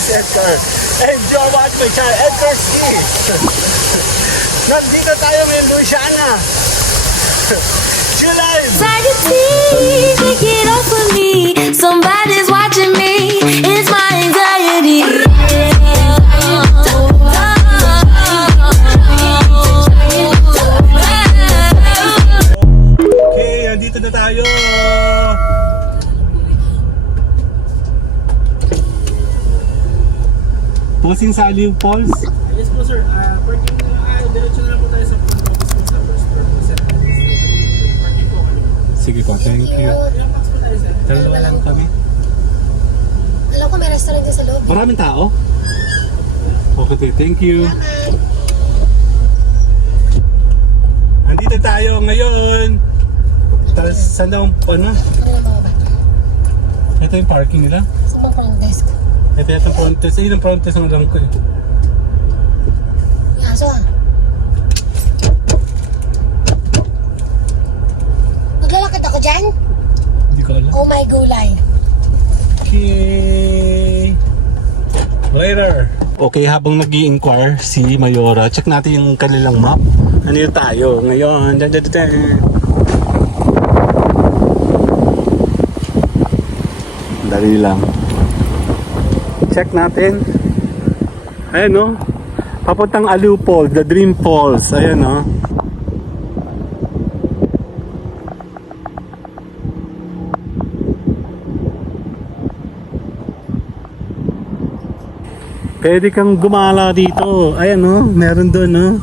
is Edgar. And you are watching my channel, Edgar C. Nandito tayo ngayon, Louisiana. July! Anxiety, take it off of me. Somebody's watching me. It's my anxiety. Okay, andito na tayo. Posing sa Aliw Falls. Yes po sir, parking diretso na lang po tayo sa front office po sa first floor po sir. Parking po kami. Sige po, thank you. Ilang packs po tayo sir? Dalawa lang kami. Alam ko may restaurant din sa loob. Maraming tao? Okay, thank you. Andito tayo ngayon. Tapos saan daw, ano? Ano na mga bata? Ito yung parking nila. Sa mga front desk. Ito yung Frontes. Ayun ang Frontes ang alam ko eh. Yaso ah. Maglalakad ako dyan? Hindi ko alam. Oh my gulay. Okay. Later. Okay, habang nag-i-inquire si Mayora, check natin yung kanilang map. Ano yun tayo ngayon? Dali lang. Check natin. Ayan no. Papuntang Aliw Falls, the Dream Falls. Ayan no. Pwede kang gumala dito. Ayan no, meron doon no.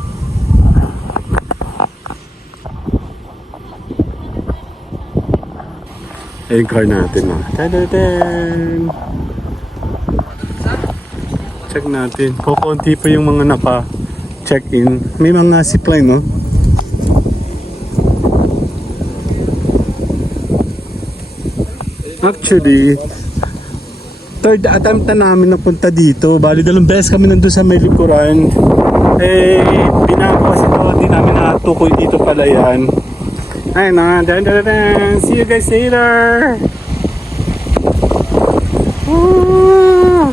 Ayan car natin no. Tadadaan. Check natin. Kukunti pa yung mga naka-check-in. May mga zipline no. Actually, third attempt na namin napunta dito. Bali, 2 beses kami nandun sa may likuran. Eh, binago kasi ito. Hindi namin natukoy dito pala yan. Ayun na. See you guys later. Woo!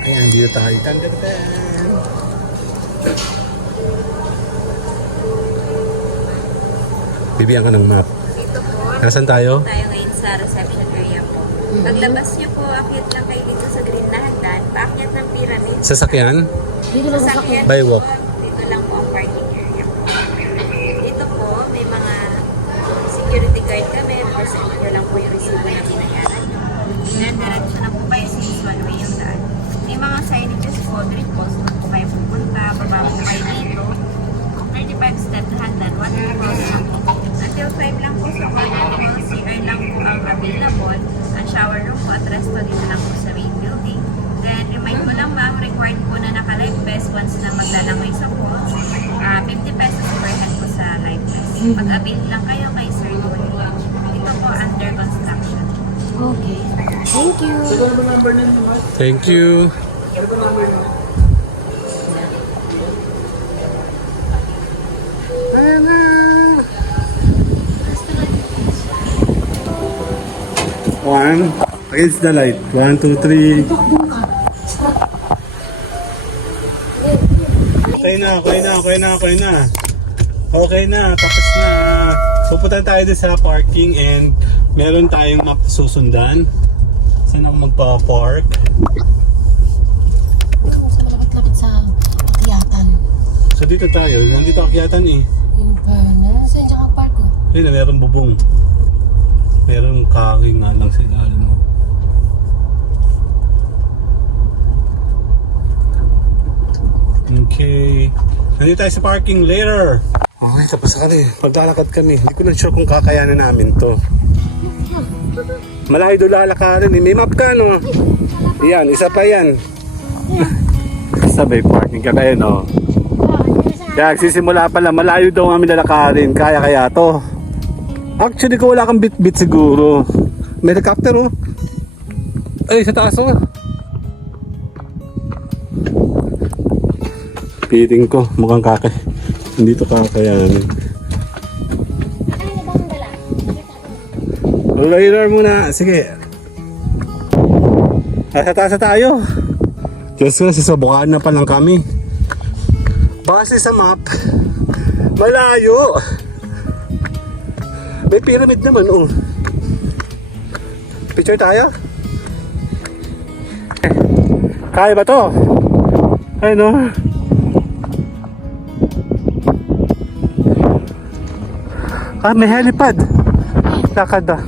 Ayan, dito tayo. Bibigyan ka ng map. Ito po. Nasaan tayo? Tayo ngayon sa reception area po. Paglabas niyo po, akyat lang kayo dito sa green na hagdan. Paakyat ng pyramid. Sasakyan? Dito lang sa Sasakyan By po, walk. dito lang po ang parking area po. Dito po, may mga security guard kami. Present nyo lang po yung resibo na binayaran nyo. Then, diretso na po kayo sa one way yung daan. May mga signages po, green post. Doon po kayo pupunta. Baba po kayo dito. 35 step hagdan. 1 cross lang po. Until 5 lang po sa mga CR lang po ang available. Ang shower room po at resto dito lang po sa main building. Then, remind ko lang ma'am, required po na naka-live vest once na maglalangoy sa falls. 50 pesos per head po sa live vest. Mag-avail lang kayo kay Sir Tony. Ito po under construction. Okay. Thank you. Ito ano number ninyo ba? Thank you. Ano ba number ninyo? Ayan na. One. Against the light. 1, 2, 3. Okay na. Okay na. Tapos na. Pupunta tayo doon sa parking and meron tayong map susundan. Saan ako magpa-park? Ito sa malapit-lapit sa Akyatan. So dito tayo. Nandito akyatan eh. In fairness, saan dyan ang park ko? Ayun na, meron bubong. Meron kaking nga lang sa ilalim mo. Okay. Nandito tayo sa parking later. Okay, tapos na kami. Paglalakad kami. Hindi ko na sure kung kakayanan namin to. Malayo doon lalakarin eh. May map ka no? Yan, isa pa yan. Sabay parking ka kayo no? Kaya sisimula pa lang. Malayo daw kami lalakarin. Kaya to. Actually, kung wala kang bit-bit siguro. May helicopter oh. Ay, sa taas oh. Feeling ko, mukhang hindi to kakayanin. Later muna, sige. Sa taas na tayo. Kasi sasubukan na pa lang kami. Base sa map, malayo. May pyramid naman oh. Picture tayo? Kaya ba to? Ay no. May helipad. Lakad ah.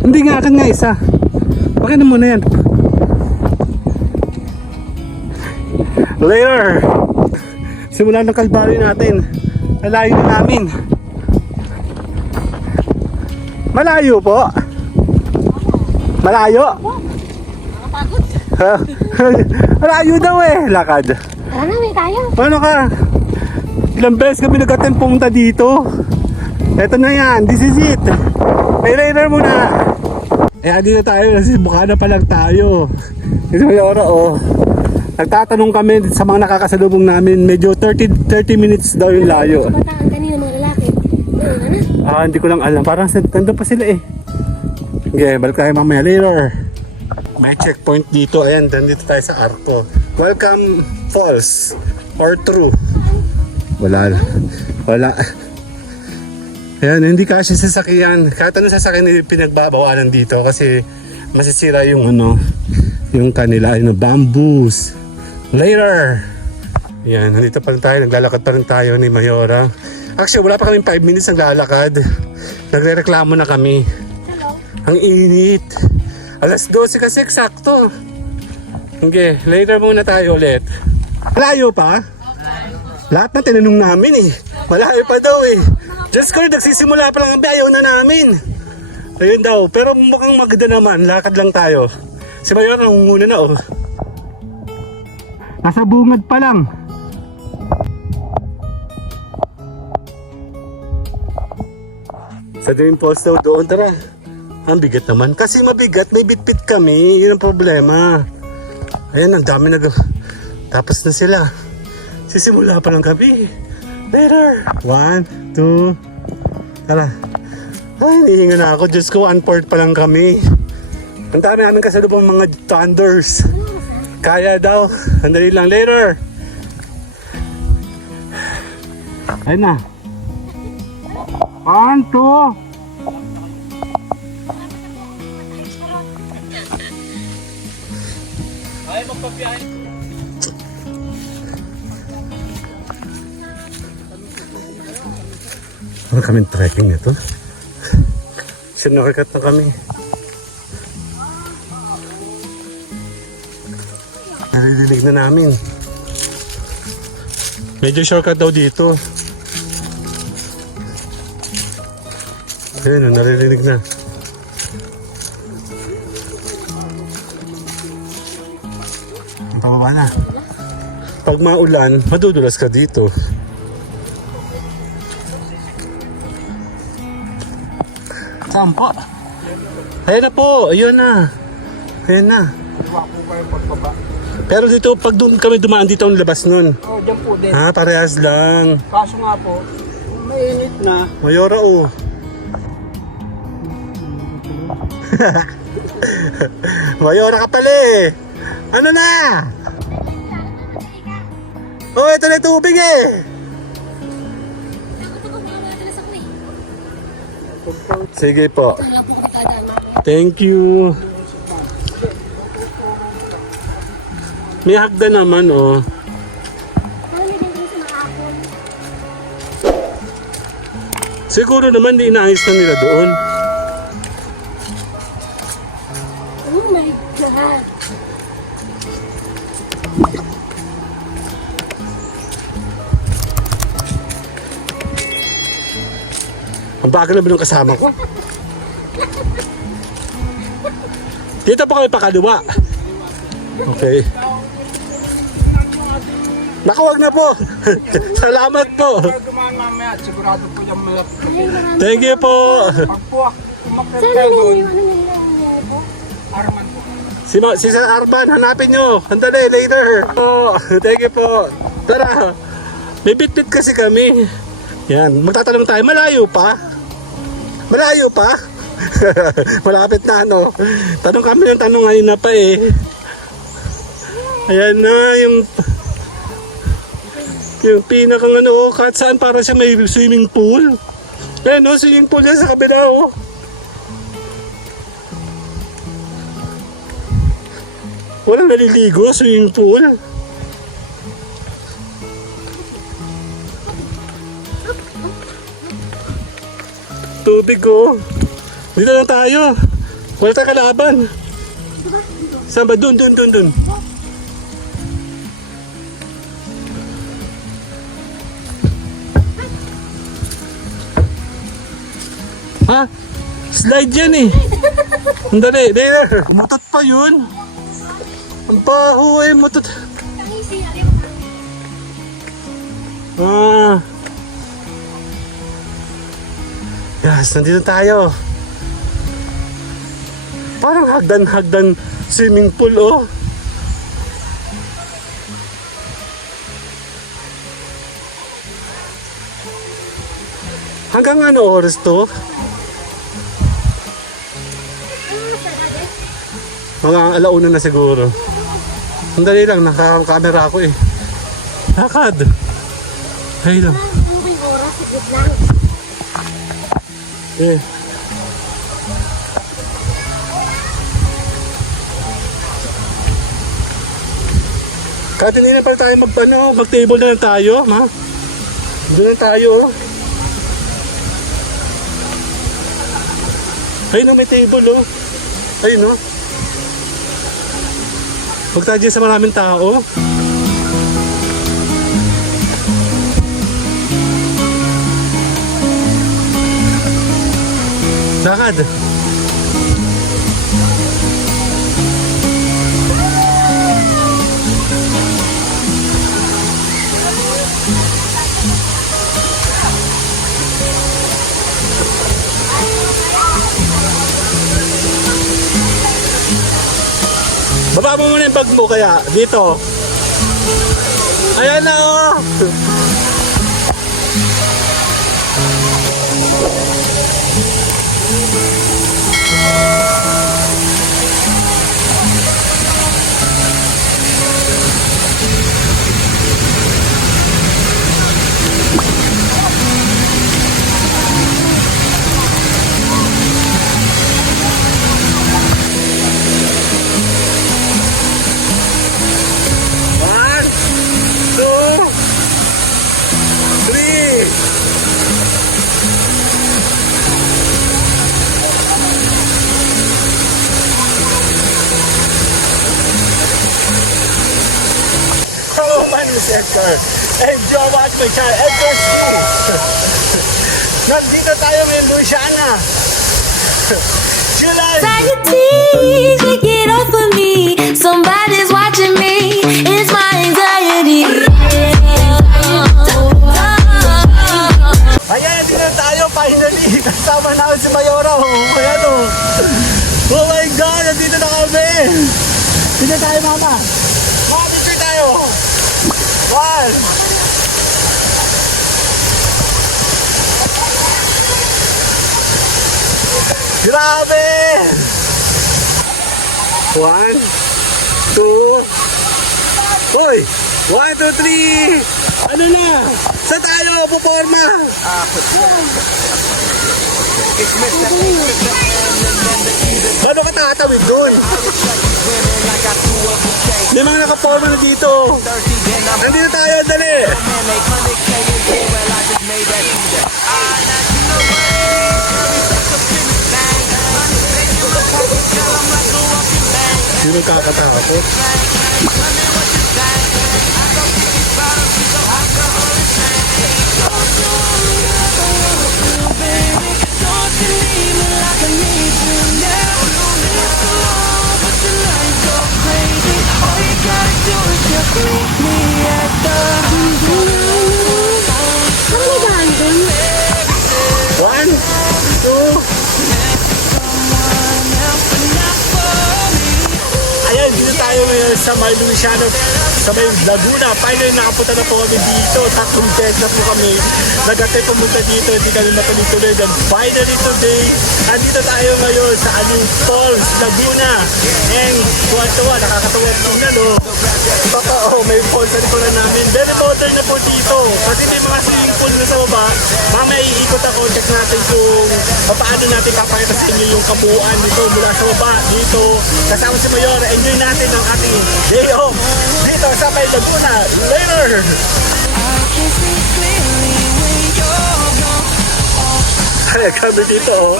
Hindi nga akin nga isa. Bakit na muna yan? Later. Simulan ng kalbaryo natin. Malayo na namin. Malayo po. Malayo. Malayo daw eh. Lakad. Tara na, may tayo. Ano ka? Ilang beses kami nag-attempt pumunta dito. Eto na yan. This is it. Later muna. Dito tayo. Kasi buka na pa lang tayo. Kasi may oras oh. Nagtatanong kami sa mga nakakasalubong namin. Medyo 30 minutes daw yung layo. Bataan kanina mga lalaki. Hindi ko lang alam. Parang nandun pa sila eh. Okay, balik tayo mamaya later. May checkpoint dito. Ayan, dito tayo sa Arco. Welcome false or true. Wala. Ayan, hindi kasi sasakyan. Kahit ano sasakyan pinagbabawalan dito kasi masisira yung yung kanila, yung bamboos. Later. Ayan, nandito pa rin tayo. Naglalakad pa rin tayo ni Mayora. Actually, wala pa kaming 5 minutes naglalakad. Nagre-reklamo na kami. Ang init. Alas 12 kasi eksakto. Okay, later muna tayo ulit. Malayo pa? Lahat na tinanong namin eh. Malayo pa daw eh. Just ko nagsisimula pa lang ang ayaw na namin. Ayun daw, pero mukhang maganda naman. Lakad lang tayo. Si Mayor nangunguna na oh. Nasa bungad pa lang. Sa Dream Falls daw doon, tara. Ang bigat naman. Kasi mabigat, may bitbit kami. Yun ang problema. Ayan, ang dami tapos na sila. Sisimula pa lang kami. Later. 1, 2. Tara. Ay, hinihinga na ako. Diyos ko, 1/4 pa lang kami. Ang dami namin kasalubong mga thunders. Kaya daw. Sandali lang later. Ayun na. 1, 2. Ay, magpapiyahin. Ano kaming trekking nito? Sinukat na kami. Naririnig na namin. Medyo shortcut daw dito. Ayun, naririnig na. Ang pababa na. Pag maulan, madudulas ka dito. Saan po? Ayun na po, ayun na. Ayun na. Pero dito, pag kami dumaan dito ang labas nun. Oh, dyan po din. Parehas lang. Kaso nga po, mainit na. Mayora oh. Mayora ka pala eh. Ano na? Oh, ito na yung tubig eh. Sige po. Thank you. May hagda naman oh. Siguro naman di inaayos na nila doon. Oh my God. Ang bagal naman ng kasama ko. Dito pa kami pakaliwa. Okay. Naku, wag na po. Salamat po. Pag dumaan mamaya, sigurado po yung malapit. Ay, marami. Thank you po. Pag po, umakyat Saan kayo na doon, yung ano nila po? Arman po. Si Sir Arban, hanapin nyo. Andali, later. Oh, thank you po. Tara. May bit-bit kasi kami. Yan, magtatanong tayo. Malayo pa? Malayo pa? Malapit na, no? Tanong kami ng tanong ngayon na pa eh. Ayan na, yung pinakang ano, kahit saan para siya may swimming pool. Ayan, no, swimming pool yan sa kabila, oh. Walang naliligo, swimming pool. Tubig ko. Dito lang tayo. Wala tayong kalaban. Saan ba? Dun. Ha? Slide yan eh. Ang dali. There. Umutot pa yun. Ang baho eh. Mutot. Ah. Yes, nandito tayo. Parang hagdan swimming pool, oh. Hanggang ano oras to? Mga alauna na siguro. Sandali lang, naka-camera ako eh. Lakad. Hey lang. Ano ba yung oras? Sigit lang. Eh. Kahit hindi na pala tayo mag-table na lang tayo, ma. Doon na tayo, oh. Ayun, no, may table, oh. Ayun, no. Huwag tayo dyan sa maraming tao. Lakad. Baba mo muna yung bag mo kaya dito. Ayan na, oh. One, two, three. Hello, my name is Edgar. And you're watching my channel, Edgar C. Nandito tayo ngayon, Louisiana. July. Anxiety, take it off of me. Somebody's watching me. It's my anxiety. Ayan, dito na tayo, finally. Kasama na si Mayora. Oh, ayan, oh. Oh my God, nandito na kami. Dito tayo, mama. Mama, picture tayo. One. Grabe! 1, 2, Uy! 1, 2, 3! Ano na? Saan tayo? Puporma! Paano ka tatawid dun? May mga nakaporma na dito. Nandito tayo, dali! Sino kakatakot? All you gotta do is Ano ba andun? 1, 2. Ayan, dito tayo ngayon sa May Luisiano, sa May Laguna. Finally, nakapunta na po kami dito. 3 beses na po kami. Nagatay pumunta dito, hindi kami natuloy-tuloy. Then finally today, andito tayo ngayon sa Aliw Falls, Laguna. And tuwa-tuwa, nakakatawa po na, no? Totoo, may falls sa likuran namin. Very modern na po dito. Kasi may mga swimming pool na sa baba. Mamaya iikot ako, check natin kung paano natin papakita sa inyo yung kabuuan dito mula sa baba. Dito, kasama si Mayor, enjoy natin ang ating day off dito sa May Laguna. Later! Ay, kami dito, oh.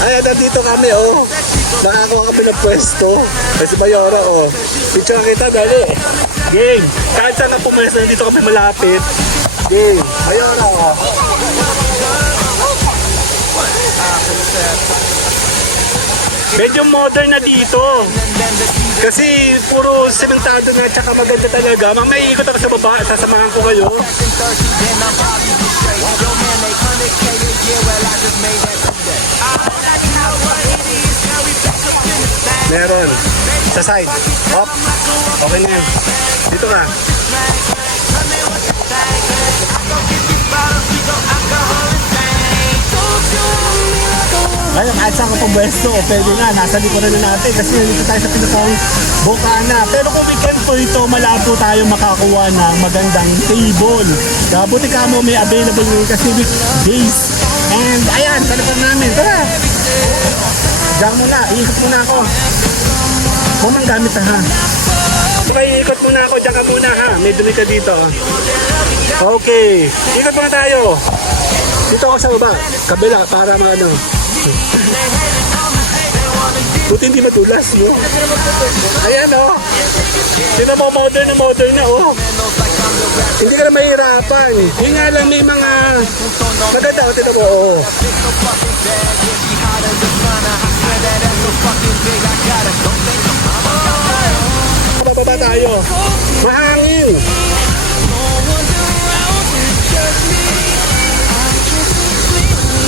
Ay, nandito kami, oh. Nakakuha kami ng pwesto. Kasi Mayora, oh. Picture kita, dali. Game. Kahit saan na pumwesto, nandito kami malapit. Game. Mayora, oh. Medyo modern na dito. Kasi puro sementado na tsaka maganda talaga. Mamaya ikot ako sa baba, sasamahan ko kayo. Meron. Sa side. Up. Okay na yan. Dito ka. Ngayon, kahit saan ka pumwesto, o pwede nga, nasa likuran na natin kasi nandito tayo sa pinakang Bocana. Pero kung weekend po ito, malabo tayo makakuha ng magandang table. Kaya buti ka mo may available ngayon kasi weekdays. And ayan, sa likuran namin, tara! Diyan muna, iikot muna ako. Kumang gamit ha. Okay, iikot muna ako, diyan ka muna ha. May dumi ka dito. Okay, ikot muna tayo. Dito ako sa baba, kabila, para maano. Buti hindi madulas, no? Ayan, oh. Tinan mo, modern na, oh. Hindi ka na mahirapan. Yun nga lang, may mga maganda, oh. Tinan mo, oh. Bababa tayo. Mahangin.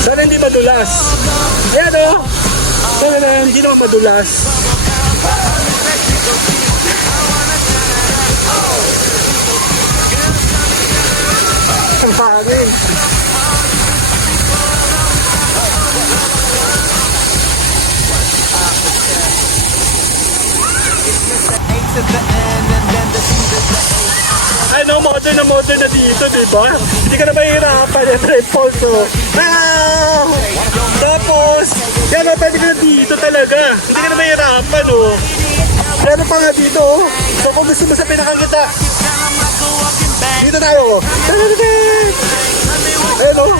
Sana hindi madulas. Ayan, oh. Sana hindi naman madulas. Ang hangin. Ay no, modern na dito, di ba? Hindi ka na mahirapan yung trade falls, oh. Ah! Tapos, yan o, pwede ka na dito talaga. Hindi ka na mahirapan, oh. Meron pa nga dito, oh. So kung gusto mo sa pinakang kita, dito tayo, oh. Ayan, oh.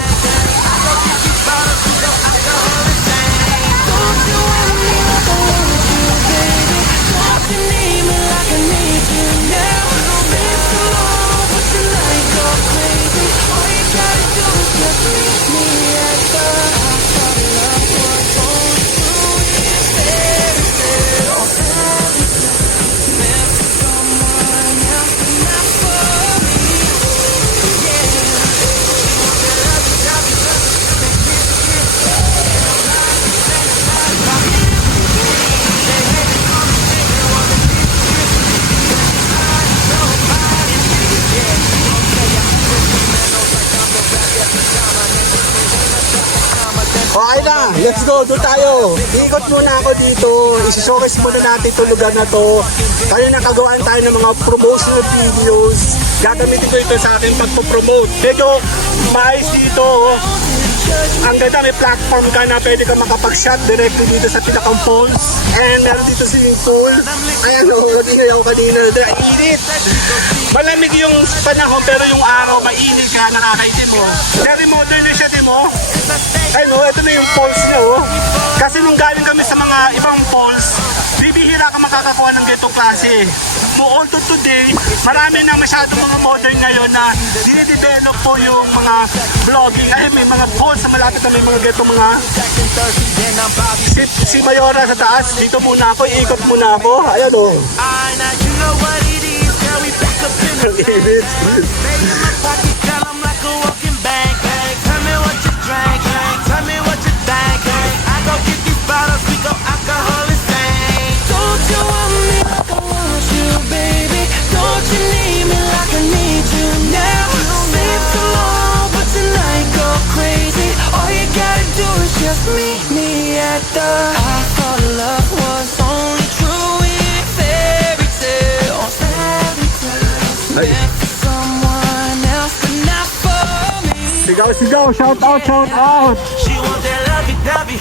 Okay na, let's go, doon tayo. Ikot muna ako dito, isi-showcase muna natin itong lugar na to. Kaya nakagawaan tayo ng mga promotional videos. Gagamitin ko ito sa akin pagpo-promote. Medyo mais dito, oh. Ang ganda, may platform ka na pwede ka makapag-shot directly dito sa pinakang falls. And meron dito swimming pool. Ayan o, nag-ingay ako kanina. Init! Malamig yung panahon pero yung araw mainit kaya nakakaitim mo. Very modern na siya, di mo? Ayun o, ito na yung falls niya o. Kasi nung galing kami sa mga ibang falls, bibihira ka makakakuha ng ganitong klase. Although today, marami na masyadong mga modern ngayon na dinidevelop po yung mga vlogging. Ay, may mga falls sa malapit na may mga ganitong mga... Si Mayora sa taas, dito muna ako, iikot muna ako. Ayan o. Ang init. Baby, in my pocket, girl, I'm like a walking bank. Tell me what you drank, tell me what you think. I go get these bottles, we go alcohol and sing. Don't you want me like I want you, baby? Don't you need me like I need you now? Sleep tomorrow, but tonight go crazy. All you gotta do is just meet me at the. I thought love was only true in fairy tales. Fairy tales Ay. meant for someone else, but not for me. Sigaw, sigaw. Shout out, shout out. She want that lovey-dovey.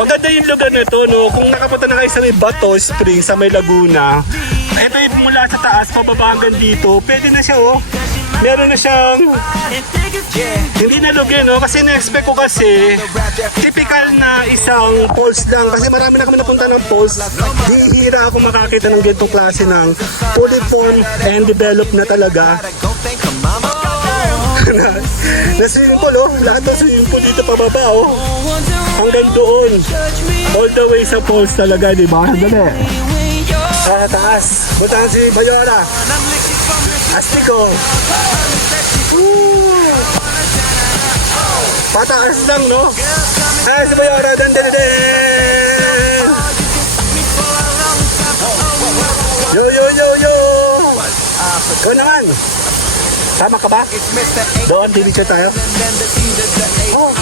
Maganda yung lugar na ito, no? Kung nakapunta na kayo sa may Bato Spring, sa may Laguna, ito yung mula sa taas, pababa hanggang dito, pwede na siya, oh. Meron na siyang, hindi na lugin, no? Kasi na-expect ko kasi, typical na isang falls lang. Kasi marami na kami napunta ng falls. Hihira ako makakita ng ganitong klase ng fully formed and developed na talaga. Go thank her mama. na swimming pool, oh. Lahat ng swimming pool dito pababa, oh. Hanggang doon. All the way sa falls talaga, di ba? Dali. Sa taas. Butahan si Bayora. Astiko. Woo! Pataas lang, no? Ay, si Bayora. Dan. Yo. Ikaw naman. Tama ka ba? Doon, TV tayo. Oh.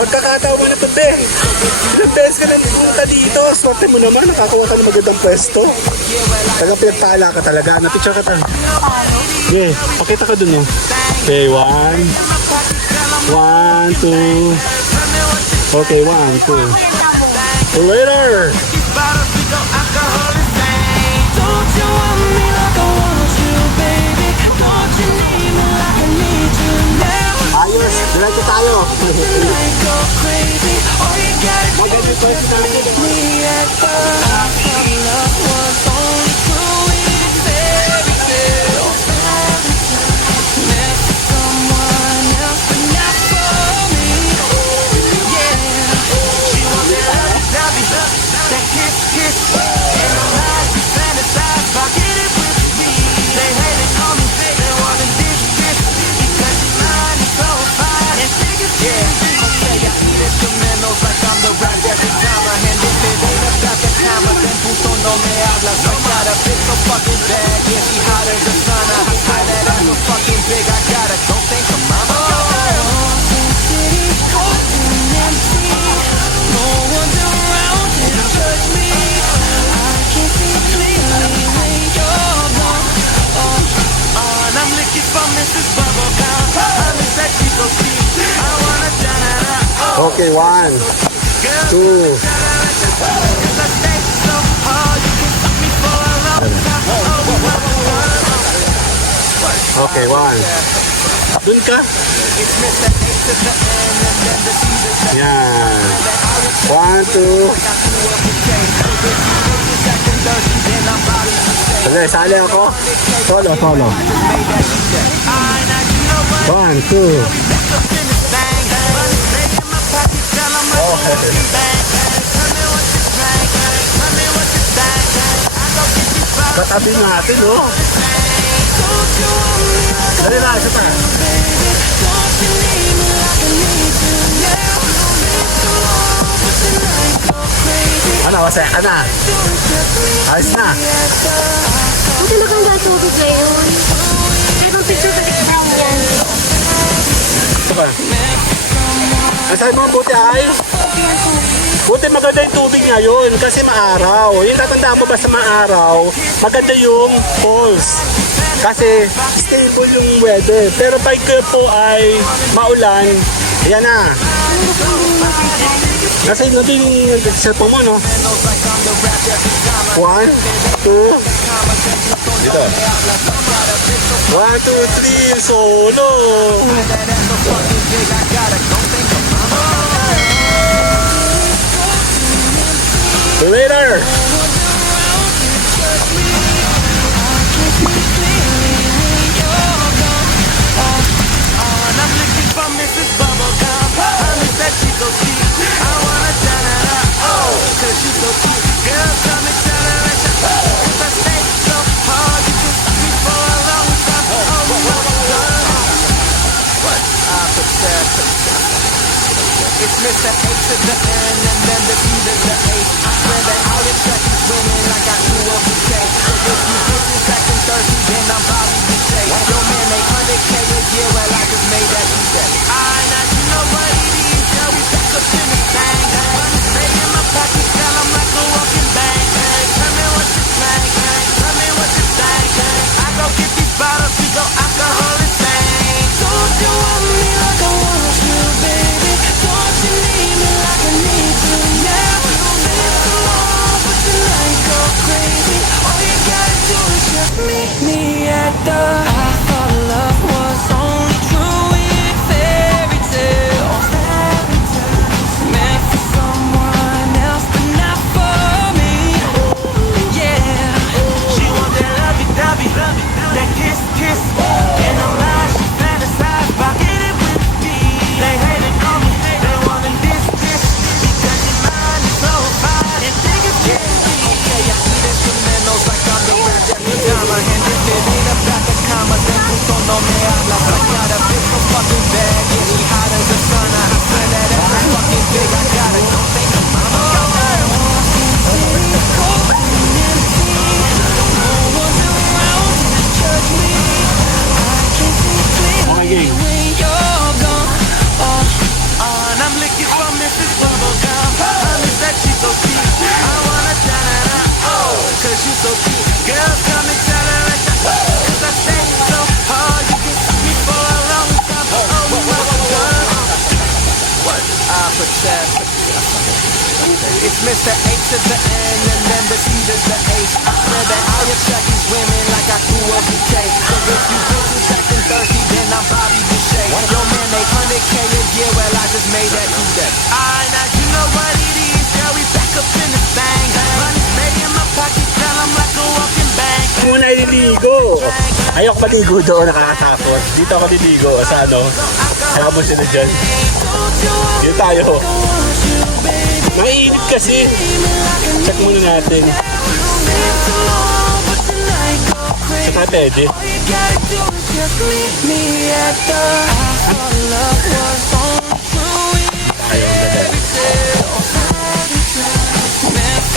Pagkakataon mo na ito, be. Ilang beses ka nang pumunta dito. Swerte mo naman, nakakuha ka ng magandang pwesto. Talagang pinagpaala ka talaga. Napicture ka talaga. Okay, pakita ka dun, no? Okay, 1, 2. Okay, 1, 2. Later! Don't you want me like I want you, baby? Don't you need me like I need you now? Ayos, diretso tayo. Tonight go crazy. All you gotta do is just meet me at the. I thought love was only true in fairy tales. Meant for someone else, but not for me. Yeah, she wants that lovey-dovey, that kiss. And I'm not just fantasize about getting with me. They hate it on me, they wanna diss because your mind is so fine and thick as yeah. Okay, I eat instrumentals like I'm the rap every time I hand it. It ain't about the time, but then puto no me habla. So I got a bitch so fucking bad, yeah, she hot as the sun. I swear that ass so fucking big, I gotta go thank her mama. City cold and empty, no one's around to judge me. I can see clearly when you're gone. And I'm looking for Mrs. Bubblegum. I'm Miss that Chico Steve. I wanna turn it up. Okay, 1, 2. Cause I stay so hard, you can suck me for a long time. Okay, 1. Dun ka? It's Mr. A to the N and then the C to the Yan. 1, 2. Okay, sali ako. Solo. 1, 2. Katabi natin, oh. Dali na, isa pa. Ano, masaya ka na? Ayos na. Buti na kang tubig ngayon. Pero picture ka dito yan. Ito ka. Ang sabi mo, buti ay? Buti maganda yung tubig ngayon kasi maaraw. Yung tatandaan mo ba sa maaraw, maganda yung falls. Kasi stable yung weather. Pero pag po ay maulan, ayan na. Nasa ino din yung cellphone mo, no? 1, 2. Dito. 1, 2, 3. Solo. Later. I'm looking for Mrs. Bubblegum. I'm Miss that Chico Steve. I wanna turn it up. Oh, cause she's so cute. Girls, come and tell her it's a. Cause I stay so hard, you can It's Mr. A to the N and then the C to the H. I swear that all your check is winning like I threw a bouquet. So if you bitches acting thirsty, then I'm Bobby Boucher. Yo man, they 100K a year, well I just made that today. Now you know what it is, girl, we back up in this thing. Money stay in my pocket, girl, I'm like a walking bank. Tell me what you think, tell me what you think. I go get these bottles, we go alcohol and sing. Don't you want me like I want you, baby? Don't you need me like I need you now? Been so long, but tonight go crazy. All you gotta do is just meet me at the. I thought love was only true in fairy tales. Meant for someone else, but not for me. Yeah, she want that lovey-dovey, that kiss, and I'm lying, she fantasize about getting with me. They hate it on me, they wanna this, because your mind is so fine and think it's candy. Okay, I eat instrumentals like I'm the rap every time I hand it. It ain't about the commas, and justo no me hablas. I got a bitch so fucking bad, yeah, she hot as the sun. I swear that ass is fucking big, I got it, don't think I'm mama. Okay, gang. And I'm licking for Mrs. Bubblegum. I miss that she so deep. I wanna shout it out, oh, cause you so deep. Girls come and tell her at the cause I stay so hard. You can see me for a long time. Oh, you motherfucker. What? I protect. It's Mr. A to the N and then the C to the H. I swear that all your check is women like I threw a bouquet. So if you bitches acting thirsty, then I'm Bobby Boucher. Yo man, they 100K a year, well I just made that today. Now you know what it is, girl, we back up in this thing. Money stay in my pocket, girl, I'm like a walking bank. Muna ililigo. Ayok maligo doon, nakakatakot. Dito ako liligo sa ano. Kaya mo sila dyan. Dito tayo. Mainit kasi. Check muna natin. Saka pwede.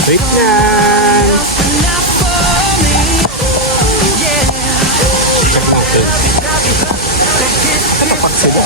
Wait lang. Check natin. Tapak sila.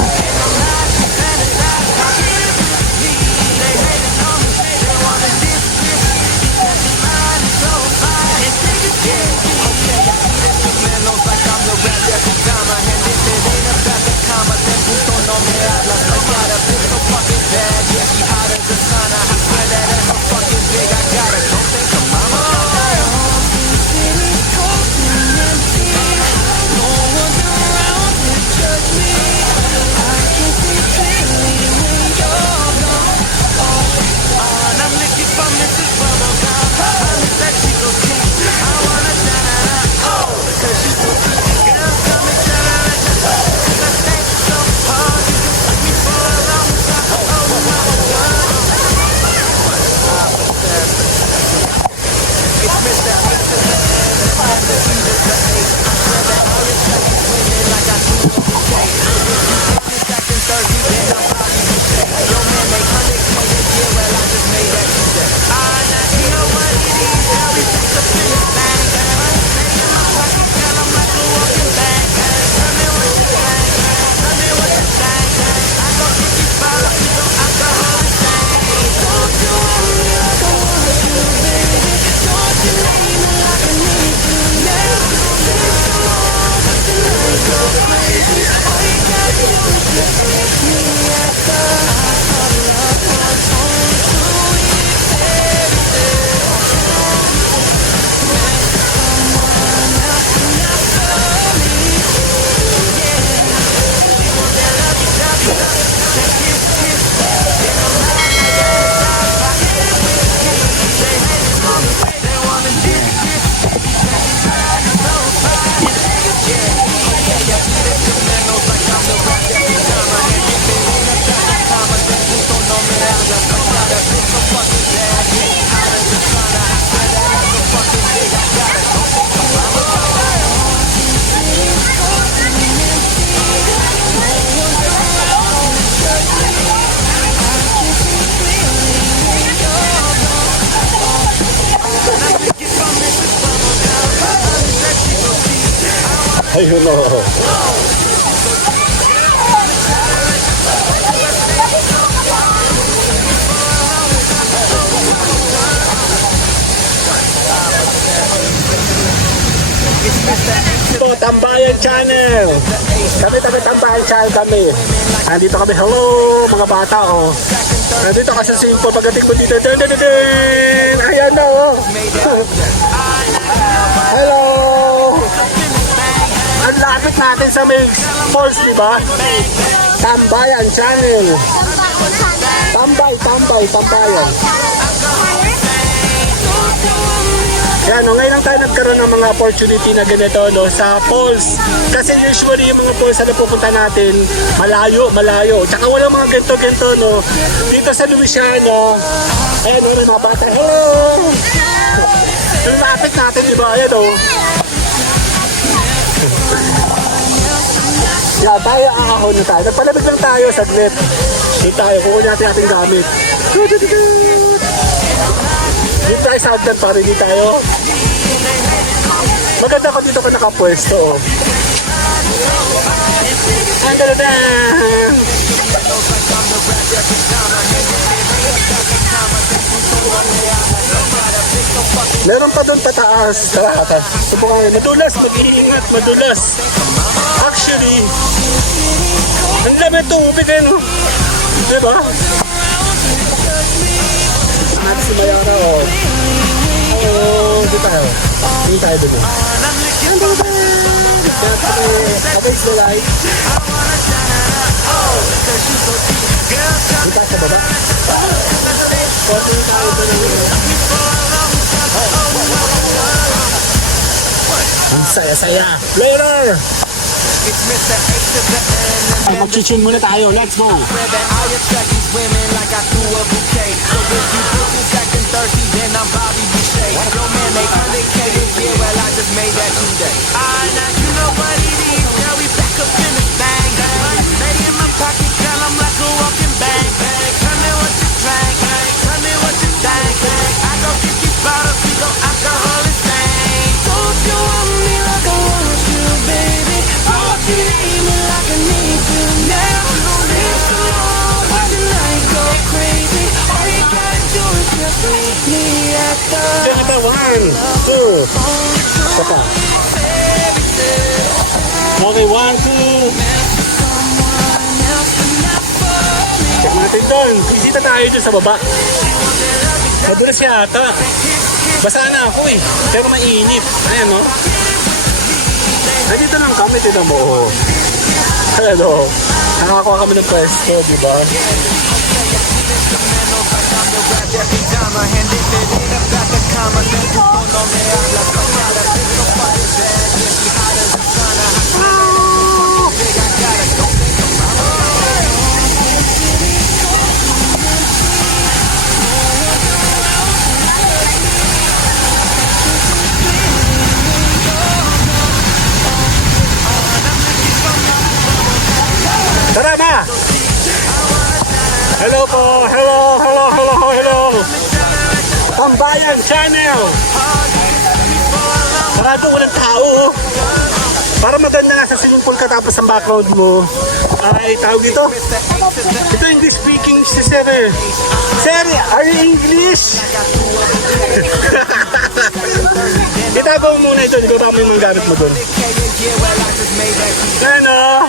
yun o. Ito, Tambayan Channel. Kami Tambayan Channel kami. Nandito kami, hello mga bata oh. Nandito kasi simple pagdating ko dito. Dun, dun, dun, dun. Ayan na oh. Hello. Ang lapit natin sa may falls, di ba? Tambayan Channel. Tambayan. Kaya no, ngayon lang tayo nagkaroon ng mga opportunity na ganito no, sa falls. Kasi usually yung mga falls na napupunta natin, malayo. Tsaka walang mga ganito no. Dito sa Luisiana, ayun no, may mga bata. Hello! Yung lapit natin, di ba? Ayan o. Yeah, tayo aahon na tayo. Nagpalamig lang tayo, saglit. Dito tayo, kukunin natin ating gamit. Dito tayo sa hagdan para hindi tayo. Maganda ko dito ko nakapwesto. Oh. Ang ganda! Meron pa doon pataas. Tara. Subukan. Madulas. Mag-iingat. Madulas. Actually, ang lamig tubig eh. No? Diba? At si Mayara oh. Dito tayo. Dito tayo doon. Okay, slow light. Dito tayo sa baba. Konting tayo doon. Ang saya-saya. Later! Mag-chill muna tayo. Let's go! Kita 1, 2. Saka. Okay, 1, 2. Check natin doon. Bisita tayo doon sa baba. Madulas yata. Basa na ako eh. Pero mainit. Ayan o. Dito lang kami. Tignan mo. Hello. Nakakuha kami ng pwesto, di ba? Tara na! Hello po! Hello! Tambayan Channel! Sarado ko ng tao. Para maganda nga sa swimming pool ka tapos ang background mo ay tawag dito. Ito English speaking si Sir eh. Sir, are you English? Itabaw mo muna ito. Ikaw mo yung mga gamit mo doon. Ano?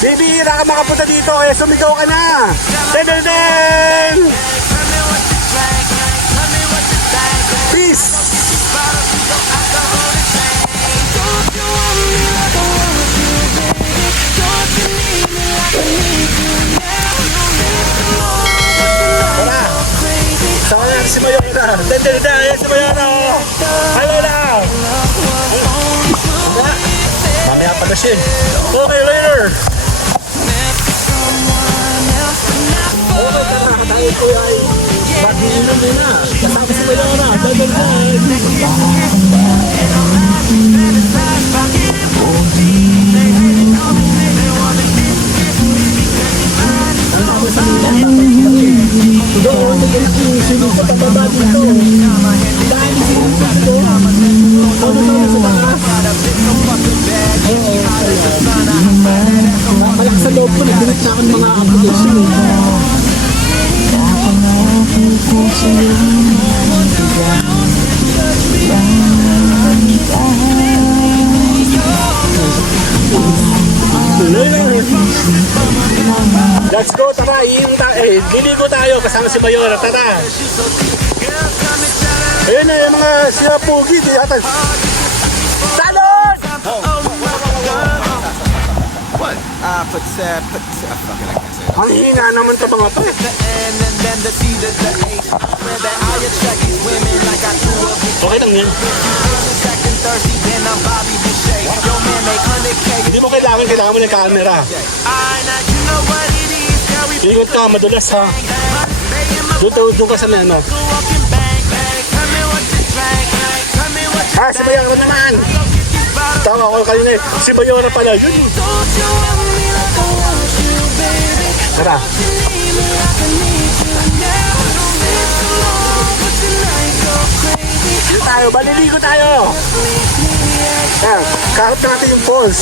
Bibihira ka makapunta dito eh. Sumigaw ka na. Den! Peace! Tara! Saka yan si Mayora. Den! Si Mayora! Hello na! Mamaya pa na siya. Okay, later! Okay, tara. Tayo ko ay mag-iinom na. Kasama si Mayora. Doon, nag-iinom sa pababa dito. Dahil sa dito. Ano sa taas? ang mga application. Let's go, tara, liligo tayo kasama si Mayora, tara. Ayun na yung mga sila Pugi, di ata. Salud! What? Put fuck it, I can't say it. Ang hina naman to mga to eh. The N and then the C to the H. Where the I attract these women like I threw a big Okay lang yan. bitches acting thirsty, then I'm Bobby Boucher. Yo man, make 100K. Hindi mo kailangan mo ng camera. Now you know what it is, girl. We Ingat ka, madulas ha. Doon ka sa ano. go up and bang, bang. Tell me what you drink, tell me what you Ah, si Mayora naman. Tama ko kanina eh. Si Mayora pala yun. don't you want me like I want you, baby. Tara. You need me like I need you now. It's so long, but tonight go crazy. Dito tayo, baliligo tayo. Ah, kahit natin yung falls.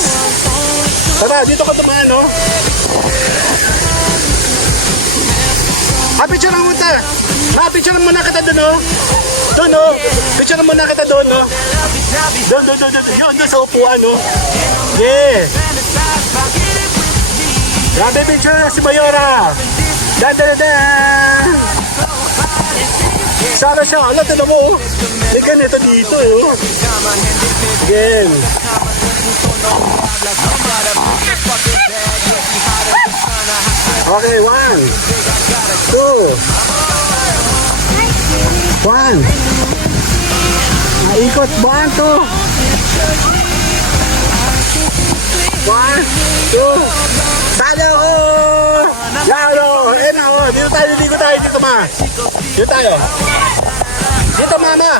Tara, dito ka dumaan, no? Ah, picture lang muna. Ah, picture muna kita doon, no? Doon, no? Picture muna kita doon, no? Doon. Yun, doon sa upuan, no? Yeah. Grabe picture na si Mayora. Dan. Sana siya, alam, tinan mo, oh. May ganito dito, eh, oh. Again. Okay, 1, 2, 1. Ikot, 1, 2. 1, 2. Talo ko! Yaro! Ayan na, oh. Dito tayo, dito ma. Dito tayo. Dito, mama.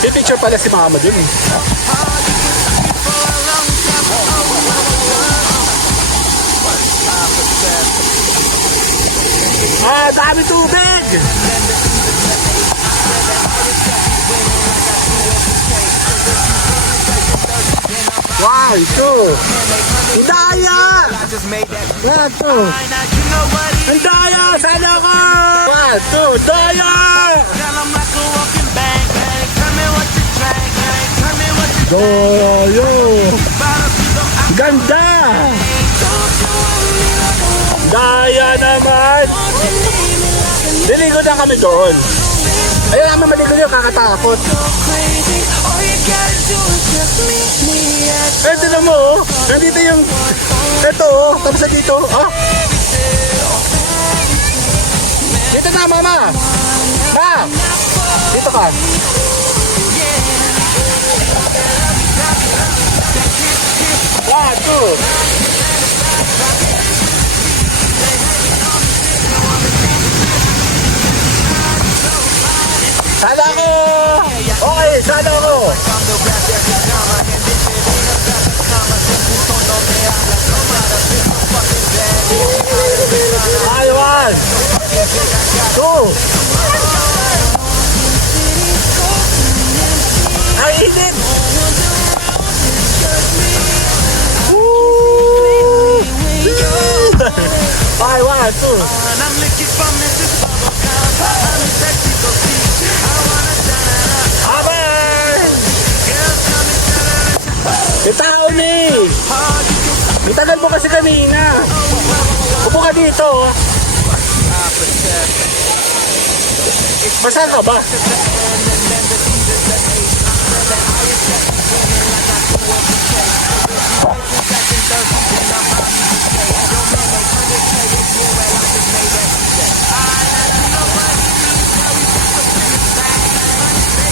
May picture pala si mama dun. Ah, dami tubig! One, two. Daya! Just made that. 1, 2. Now you know what it is. Ang daya! Sana ako! 1, 2, daya! Girl, I'm like a walking bang, bang. Tell me what you drink, tell me what you Doyo! bottles you go out. Ganda! Daya naman! Diligo na kami doon. Ayun namin maligo yun, kakatakot. Crazy. All you gotta do is just meet me at Eh, tinan mo, oh. Nandito yung... Ito, oh. Tapos na dito, oh. Dito na, mama. Ma! Dito ka. One, two. Sala ko! Okay, sala ko! Ay, 1, 2. Ay, init! Woo! Ay, 1, 2. and I'm looking for Mrs. Bubblegum. I'm sexy, so sweet. I wanna turn it up. Abay! Girls, tell me, May tao ni! Ang tagal mo kasi kanina. Upo ka dito. Oh. Masan ka ba?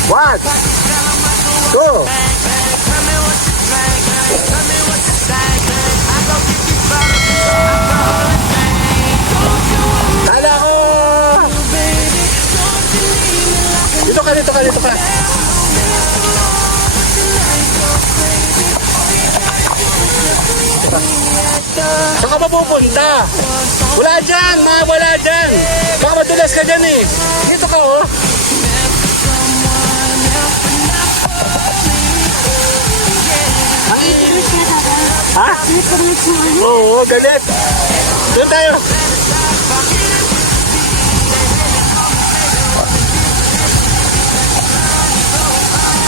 One, two. Tala ko! Dito ka. Saan ka ba pupunta? Wala dyan, wala dyan. Baka madulas ka dyan eh. Dito ka, oh. Itigil siya sa Ha? Oo, galit. Doon tayo.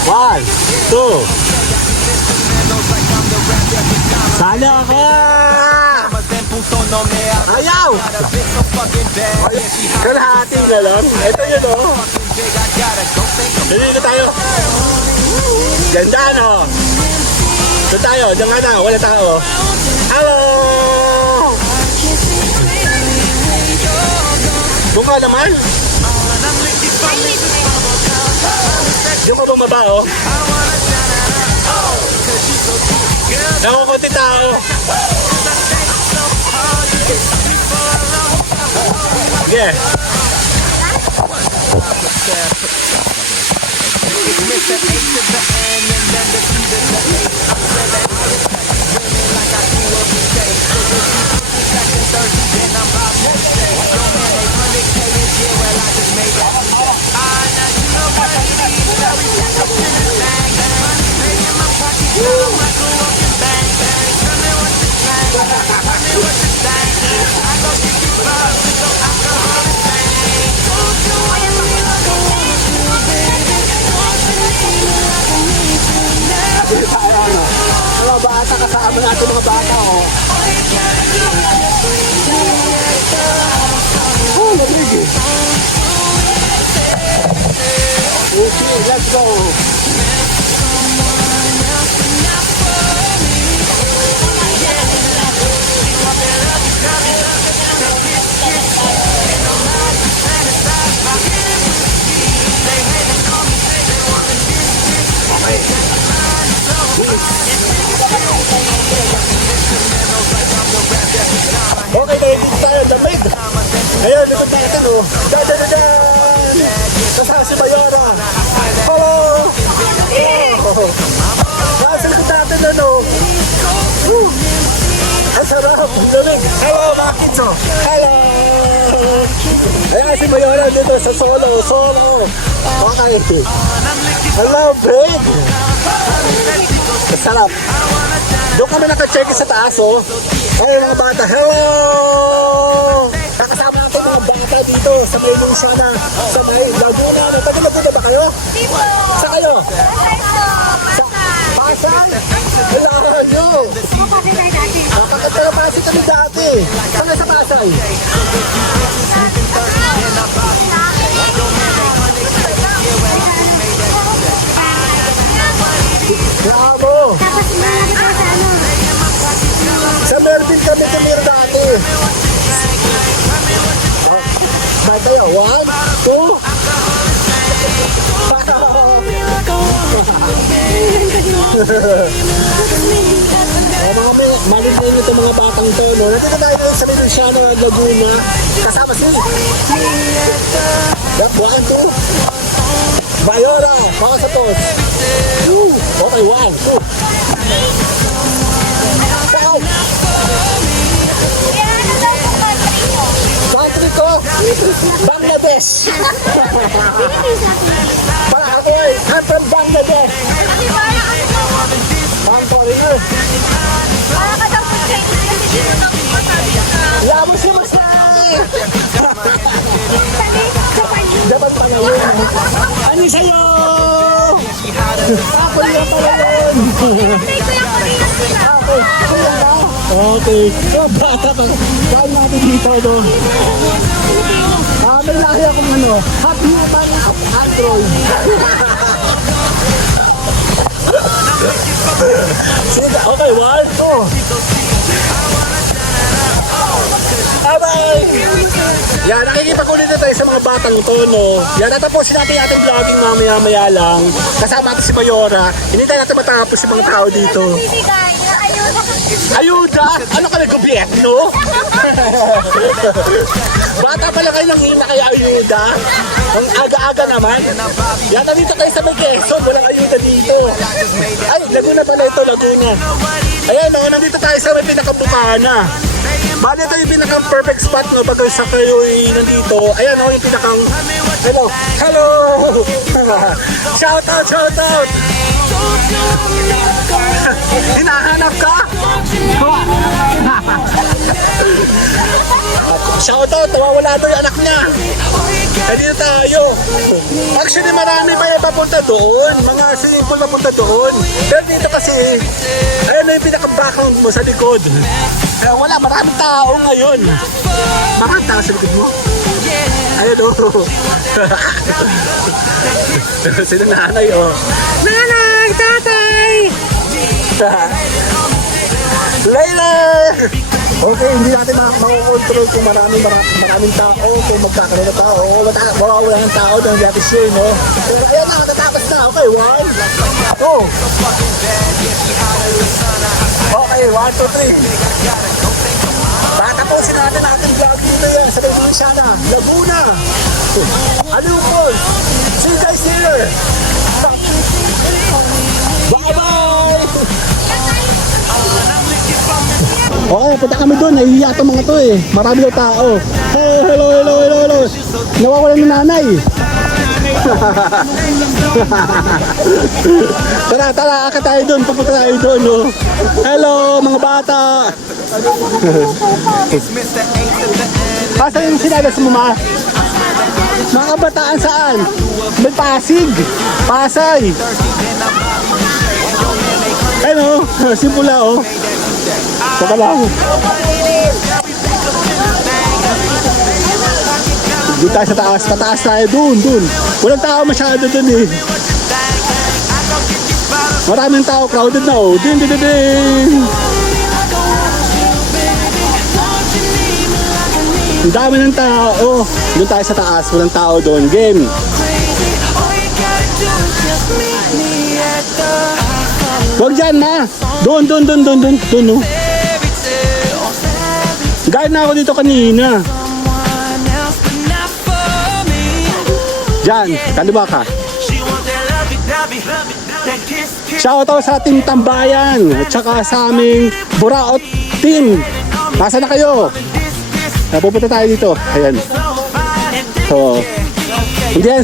One, two. Sala ka! Ayaw! Kalahati na lang. Ito yun, oh. Dito tayo. Ganda, no? Doon tayo. Diyan nga tayo. Wala tao. Hello! Bunga naman. Yung bumaba, oh. Nakukunti tao. Yeah. Mga bata, kasama natin mga bata, oh. Oh, lamig eh. Okay, let's go. Okay, dito tayo, lamig. Ayun, likod natin, oh. Da-da-da-da! Kasama si Mayora. Hello! Oh. Nasa likod natin, ano? Woo! Ang sarap, ang lamig. Hello, mga kids, oh. Hello! Ayan si Mayora dito sa solo. Okay. Hello, Brad! Masarap. Doon kami naka-check sa taas, oh. Ayun mga bata, hello! Nakasama natin mga bata dito sa may Luciana, sa may Laguna. Taga-Laguna ba kayo? Sa kayo? Pasay? Kailangan nyo! Nakakatala-pasay kami dati. Saan sa Pasay? Bravo! Sa Melville kami tumira dati. Ba't tayo? 1, 2. Mga maliliit na itong mga batang to, no? Nandito tayo sa Luciana, Laguna. Kasama si Yup, 1, 2. Mayora, mga sapos. Okay, 1, 2. Country ko, Bangladesh. I'm from Bangladesh. I'm foreigner. Yabos na mas na. Dapat pa na yun. Ano sa'yo? Ako niya pala yun. Okay. So, bata pa. Kaya natin dito, no? May lahi akong ano. Happy Human Android. Sige, okay, 1, 2. Bye-bye! Yan, nakikipag-ulit na tayo sa mga batang to, no? Yan, natapusin natin ating vlogging mamaya-maya lang. Kasama natin si Mayora. Hindi tayo natin matapos yung mga tao dito. Ayuda! Ano ka na, gobyerno? Bata pala kayo nang hina kaya ayuda. Ang aga-aga naman. Yata dito tayo sa may Quezon, walang ayuda dito. Ay, Laguna pala ito, Laguna. Ayan, no, nandito tayo sa may pinakabukana. Bali ito yung pinakang-perfect spot, no, pag sa kayo nandito. Ayan, no, yung pinakang... Hello! Hello! Shout out! Shout out! Hinahanap ka? Shoutout, nawawala daw yung anak niya. Eh, dito tayo. Actually, marami pa yung papunta doon. Mga swimming pool na punta doon. Pero dito kasi, ayun na yung pinaka-background mo sa likod. Eh, wala, maraming tao ngayon. Maraming tao sa likod mo. Ayun, oh. Sino nanay, oh. Nanay! Tatay! Layla! Okay, hindi natin makukontrol kung maraming tao, kung magkakaroon na tao, wala ng tao doon natin siya, no? Pero ayan na, tatapos na. Okay, 1, 2. Okay, 1, 2, 3. Tatapusin natin ang ating vlog dito yan sa Luisiana, Laguna. Alupol. See you guys here. Bye-bye! Okay, punta kami doon. Nahihiya itong mga to eh. Marami daw tao. Hey, hello. Nawawalan ng nanay. Tara, akit tayo doon. Papunta tayo doon, no? Hello, mga bata. Asan yung sinagas mo, ma? Mga kabataan saan? May Pasig, Pasay. Ano? Simula, oh. Saka lang. Doon tayo sa taas. Pataas tayo. Doon. Walang tao masyado doon eh. Maraming tao. Crowded na, oh. Din. Ang dami ng tao. Doon tayo sa taas. Walang tao doon. Game. Huwag dyan, ma. Doon, oh. Guide na ako dito kanina. Diyan, kaliwa ka. Shoutout sa ating tambayan at saka sa aming Buraot team. Nasaan na kayo? Pupunta tayo dito. Ayan. So, hindi yan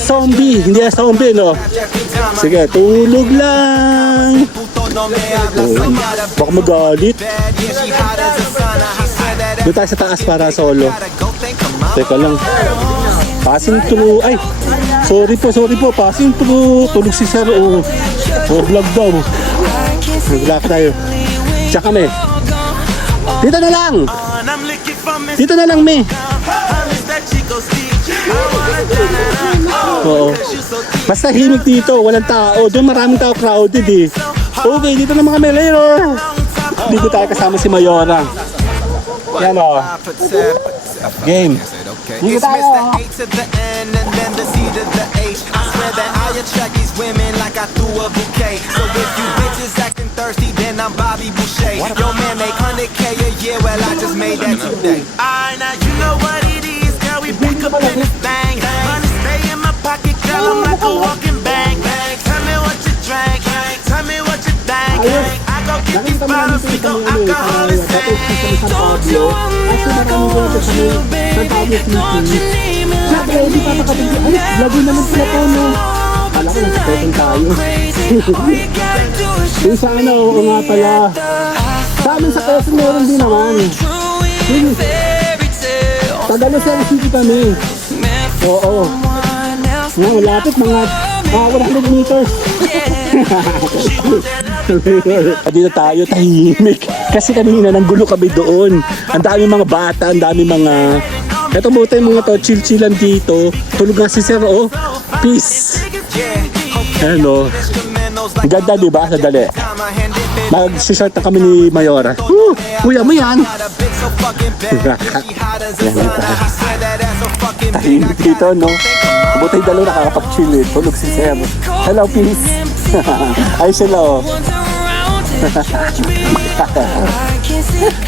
zombie, no? Sige, tulog lang. Baka magalit. Doon tayo sa taas para solo. Teka lang. Passing through. Ay, sorry po. Passing through. Tulog si Sir. Oh, vlog daw. Vlog tayo. Tsaka kami. Dito na lang, me. Oo. Basta himig dito. Walang tao. Doon maraming tao, crowded eh. Okay, dito naman kami later. Dito tayo kasama si Mayora. Yan o. Game. Dito It's tayo. Mr. A to the N and then the C to the H. I swear that I attract these women like I threw a bouquet. So if you bitches acting thirsty, then I'm Bobby Boucher. Your man make 100K a year, well I just made that today. Alright, now you know what it is, girl. We back up in this thing. Money stay in my pocket, girl. I'm like a walking bank. Tell me what you drank, tell me what you think. I go get these bottles, we go alcohol and sing. Don't you want me like I want you, baby? Don't you need me like I need you now? Lagi naman sila po, no? Kala ko lang sa tayo. Yung sa ano, oo nga pala. Sa amin sa Quezon meron din naman. Tagalo sa City kami. Oo. Nga, malapit mga 100 meters. Dito tayo, tahimik. Kasi kanina nanggulo kami doon. Ang dami mga bata, ang dami mga... Eto buta yung mga to, chill-chillan dito. Tulog nga si Sir, oh. Peace. Ano? Ang ganda, diba? Sadali. Mag-short na kami ni Mayora. Kuya mo yan. Tahimik dito, no? Buta yung dalawa nakakapag-chill eh. Tulog si Sir. Hello, peace. Ay sila, oh.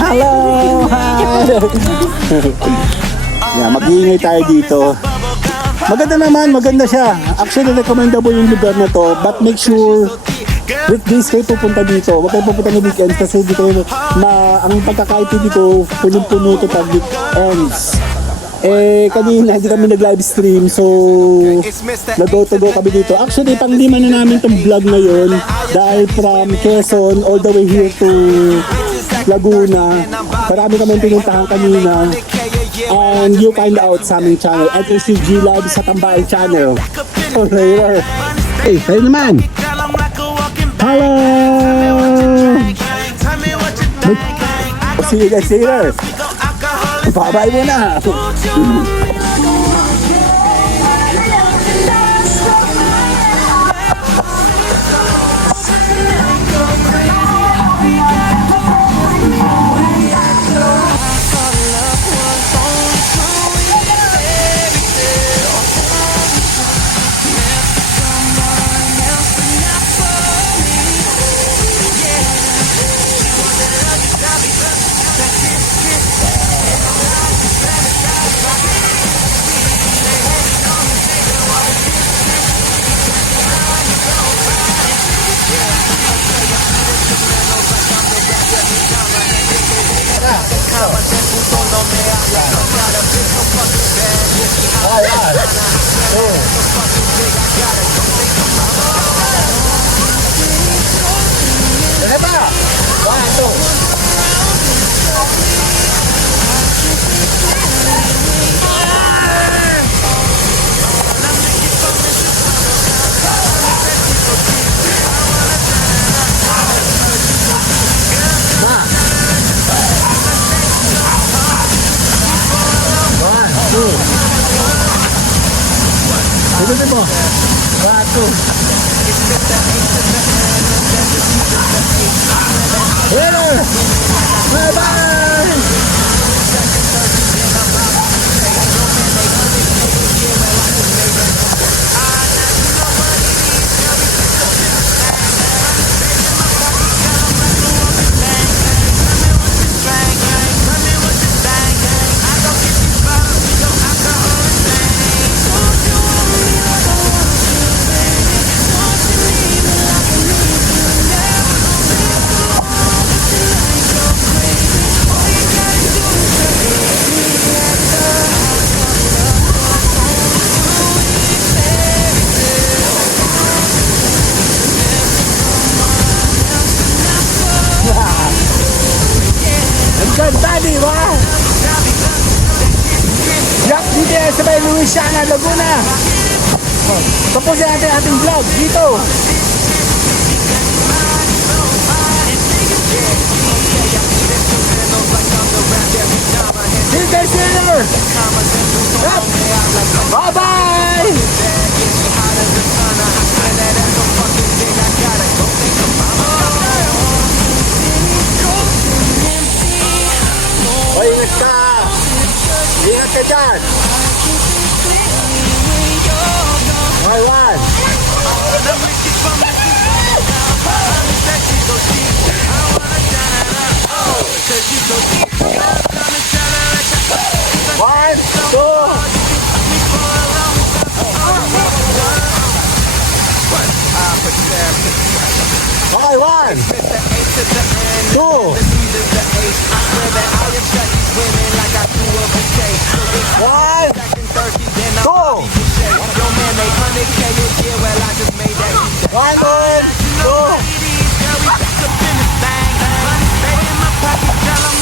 Hello! Hi! Yeah, mag-iingay tayo dito. Maganda naman, maganda siya. Actually, recommendable yung lugar na to. But make sure weekdays kayo pupunta dito. Huwag kayo pupunta ng weekends kasi dito na ang pagkakaiti dito punong-puno to pag weekends. kanina hindi kami nag-live stream, so nag-go to go kami dito. Actually, pang-lima na namin tong vlog ngayon dahil from Quezon all the way here to Laguna. Marami kami pinuntahan kanina. And you find out sa aming channel, NTCG Live sa Tambayan Channel. Oh, later. Hey, tayo naman. Hello! See you guys later. Bye-bye muna. Ganda, di ba? Yak, dito sa may Louisiana, Laguna. Tapusin natin ating vlog dito. See you guys later. Yep. Bye-bye. Ingat ka! Ingat ka dyan! Okay, one! One, two! Okay, one! Two! One, two. One, two.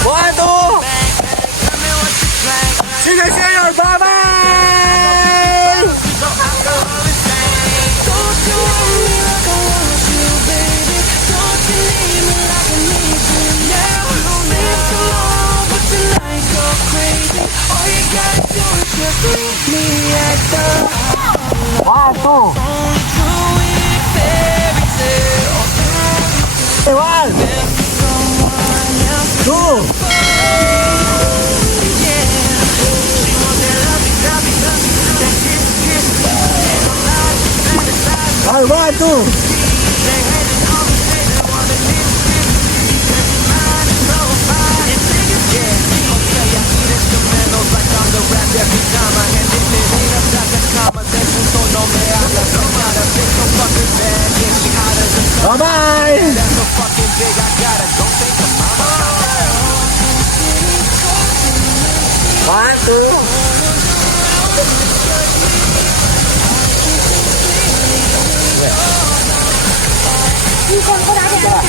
One, two. See you later. Bye bye. One, two. Hey, one, two. Hey, one, two. Bye bye. One, two. Minsan ko na agad.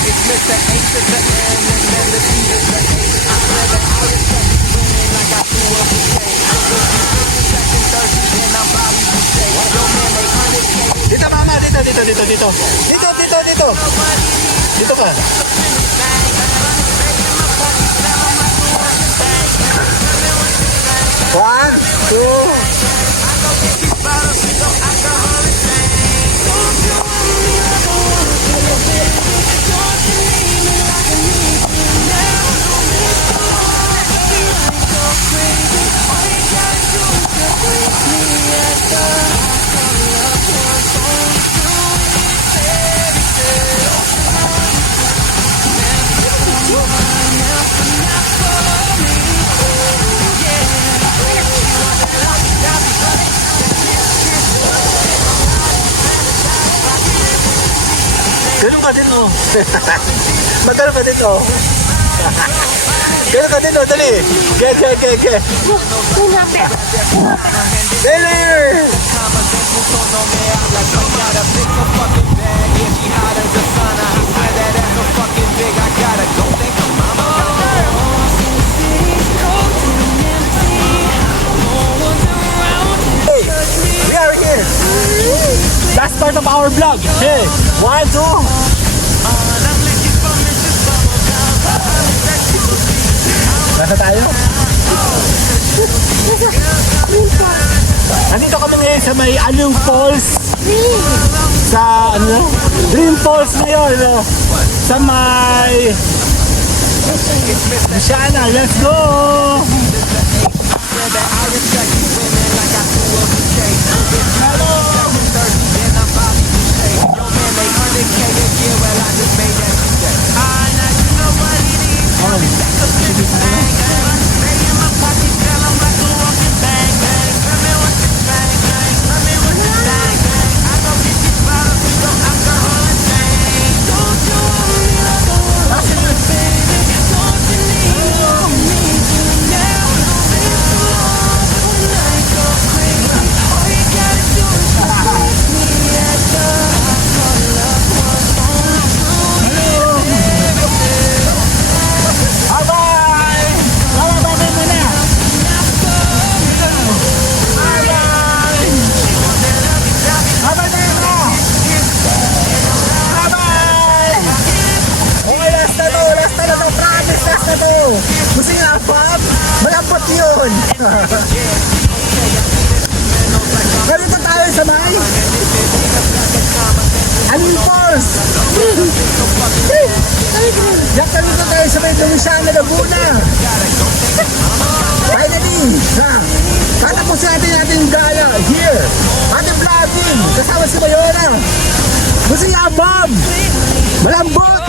It's Mr. A to the N and then the C to the A. I swear that I respect you winning like I threw up a shade. I'm looking second, third, then I'm Bobby Boucher. Yo man, they understand. Dito mama, dito. Dito ka. One, two. Ganun ka din, oh. Magkano ka din, oh. Ganun ka din, oh. Dali. Get. Taylor! Hey, we are here. That's part of our vlog. Hey, 1, 2. Nasa tayo? Nandito kami ngayon sa may Aliw Falls. Sa ano? Dream Falls na yun. Sa may Siana. Let's go! Gusto nga, Bob? Malapot yun! Ganito tayo sa may Aliw Falls! Diyan kami tayo sa may Luisiana, Laguna! Finally! Katapusin natin ating gala here! Ating vlogging! Kasama si Mayora! Gusto nga, Bob? Malambot!